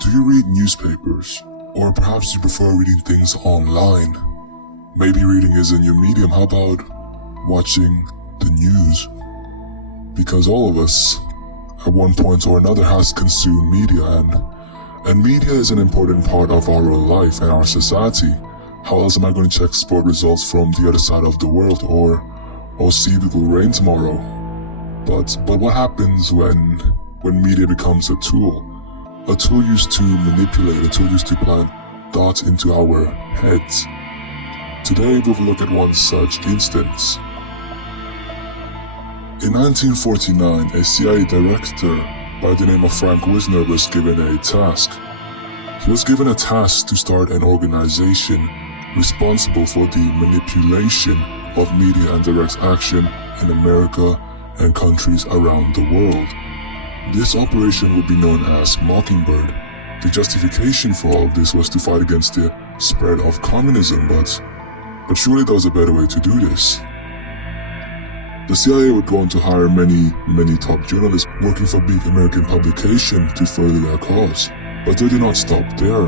Do you read newspapers? Or perhaps you prefer reading things online? Maybe reading isn't your medium. How about watching the news? Because all of us, at one point or another, has consumed media, and media is an important part of our own life and our society. How else am I going to check sport results from the other side of the world, or see if it will rain tomorrow? But what happens when media becomes a tool used to manipulate, a tool used to plant thoughts into our heads? Today we'll look at one such instance. In 1949, a CIA director by the name of Frank Wisner was given a task. He was given a task to start an organization responsible for the manipulation of media and direct action in America and countries around the world. This operation would be known as Mockingbird. The justification for all of this was to fight against the spread of communism, but surely there was a better way to do this. The CIA would go on to hire many top journalists working for big American publications to further their cause. But they did not stop there.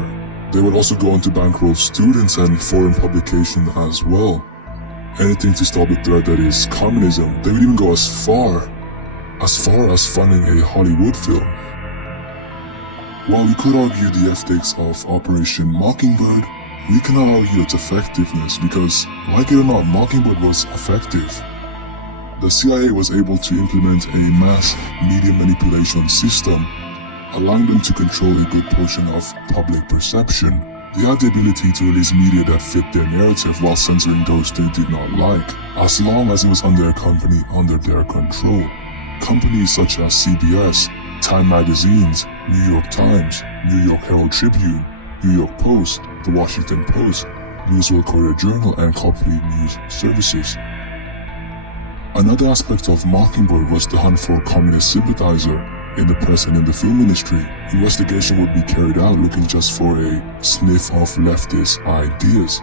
They would also go on to bankroll students and foreign publications as well. Anything to stop the threat that is communism. They would even go as far as funding a Hollywood film. While we could argue the ethics of Operation Mockingbird, we cannot argue its effectiveness because, like it or not, Mockingbird was effective. The CIA was able to implement a mass media manipulation system, allowing them to control a good portion of public perception. They had the ability to release media that fit their narrative while censoring those they did not like, as long as it was under their control. Companies such as CBS, Time magazines, New York Times, New York Herald Tribune, New York Post, The Washington Post, Newsworld Courier Journal, and Copley News Services. Another aspect of Mockingbird was the hunt for communist sympathizer in the press and in the film industry. Investigation would be carried out looking just for a sniff of leftist ideas.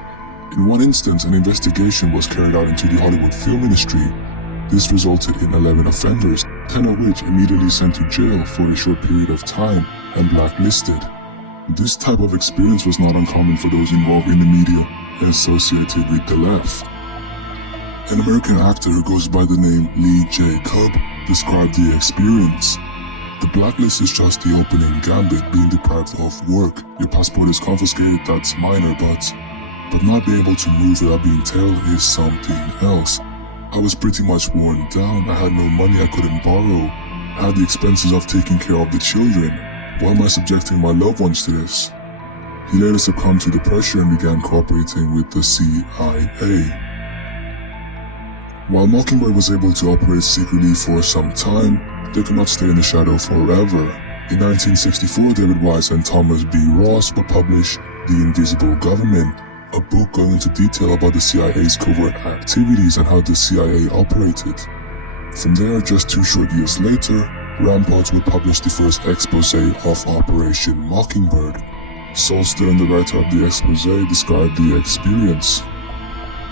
In one instance, an investigation was carried out into the Hollywood film industry. This resulted in 11 offenders, 10 of which immediately sent to jail for a short period of time and blacklisted. This type of experience was not uncommon for those involved in the media and associated with the left. An American actor who goes by the name Lee J. Cobb described the experience. The blacklist is just the opening gambit, being deprived of work. Your passport is confiscated, that's minor, but not being able to move without being tailed is something else. I was pretty much worn down. I had no money, I couldn't borrow. I had the expenses of taking care of the children. Why am I subjecting my loved ones to this? He later succumbed to the pressure and began cooperating with the CIA. While Mockingbird was able to operate secretly for some time, they could not stay in the shadow forever. In 1964, David Weiss and Thomas B. Ross would publish The Invisible Government, a book going into detail about the CIA's covert activities and how the CIA operated. From there, just 2 short years later, Rampart would publish the first expose of Operation Mockingbird. Saul Stern, the writer of the expose, described the experience.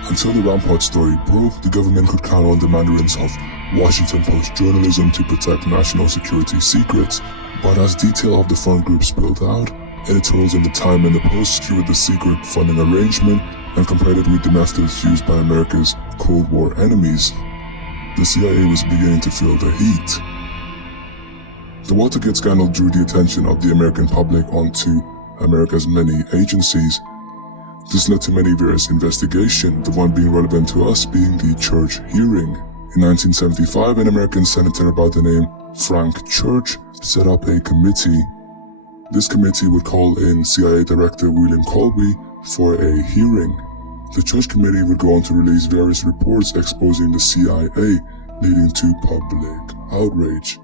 Until the Rampart story broke, the government could count on the mandarins of Washington Post journalism to protect national security secrets, but as detail of the front group spilled out, editorials in the Time and the Post skewed the secret funding arrangement and compared it with the methods used by America's Cold War enemies. The CIA was beginning to feel the heat. The Watergate scandal drew the attention of the American public onto America's many agencies. This led to many various investigations, the one being relevant to us being the Church hearing. In 1975, an American senator by the name Frank Church set up a committee. This committee would call in CIA Director William Colby for a hearing. The Church committee would go on to release various reports exposing the CIA, leading to public outrage.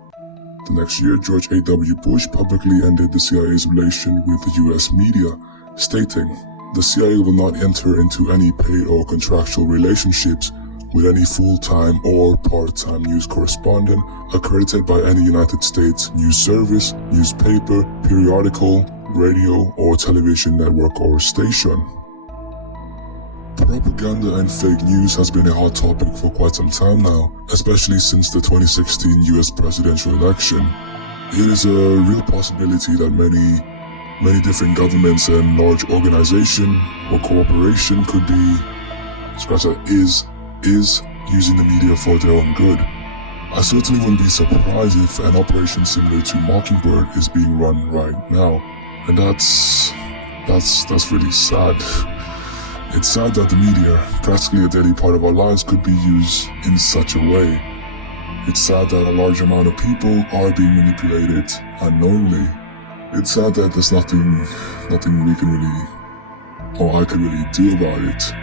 The next year, George A.W. Bush publicly ended the CIA's relation with the US media, stating, "The CIA will not enter into any paid or contractual relationships with any full-time or part-time news correspondent accredited by any United States news service, newspaper, periodical, radio, or television network or station." Propaganda and fake news has been a hot topic for quite some time now, especially since the 2016 US presidential election. It is a real possibility that Many different governments and large organization or corporation could be, scratch that, is using the media for their own good. I certainly wouldn't be surprised if an operation similar to Mockingbird is being run right now. And that's really sad. It's sad that the media, practically a daily part of our lives, could be used in such a way. It's sad that a large amount of people are being manipulated unknowingly. It's sad that there's nothing we can really, or I could really do about it.